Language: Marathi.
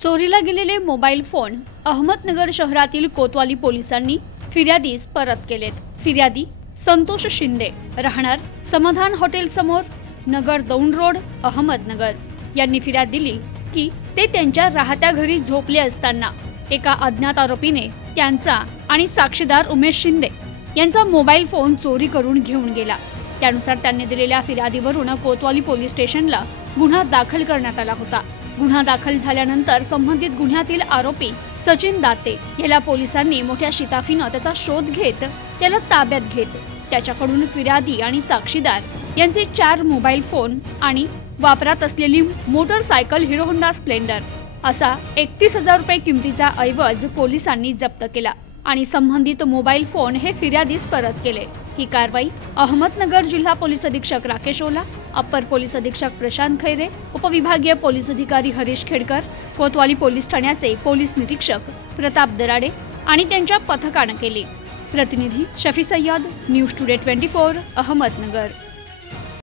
चोरीला गेलेले मोबाईल फोन अहमदनगर शहरातील कोतवाली पोलिसांनी फिर्यादीस परत केलेत। फिर्यादी संतोष शिंदे राहणार समाधान हॉटेल समोर नगर दौंड रोड अहमदनगर यांनी फिर्याद दिली की ते त्यांच्या राहत्या घरी झोपले असताना एका अज्ञात आरोपीने त्यांचा आणि साक्षीदार उमेश शिंदे यांचा मोबाईल फोन चोरी करून घेऊन गेला। त्यानुसार त्यांनी दिलेल्या फिर्यादीवरून कोतवाली पोलीस स्टेशनला गुन्हा दाखल करण्यात आला होता। गुन्हा दाखल झाल्यानंतर संबंधित गुन्ह्यातील आरोपी सचिन दाते याला पोलिसांनी मोठ्या शिताफीने त्याचा शोध घेत त्याला ताब्यात घेत त्याच्याकडून फिर्यादी आणि साक्षीदार यांचे 4 मोबाईल फोन आणि वापरात असलेली मोटरसायकल हिरो होंडा स्प्लेंडर असा 31,000 रुपये किमतीचा ऐवज पोलिसांनी जप्त केला आणि संबंधित मोबाईल फोन हे फिर्यादीस परत केले। ही कारवाई अहमदनगर जिल्हा पोलीस अधीक्षक राकेश ओला, अप्पर पोलीस अधीक्षक प्रशांत खैरे, उपविभागीय पोलीस अधिकारी हरीश खेडकर, कोतवाली पोलीस ठाण्याचे पोलीस निरीक्षक प्रताप दराडे आणि त्यांच्या पथकाने केली। प्रतिनिधी शफी सय्यद, न्यूज टुडे 24 अहमदनगर।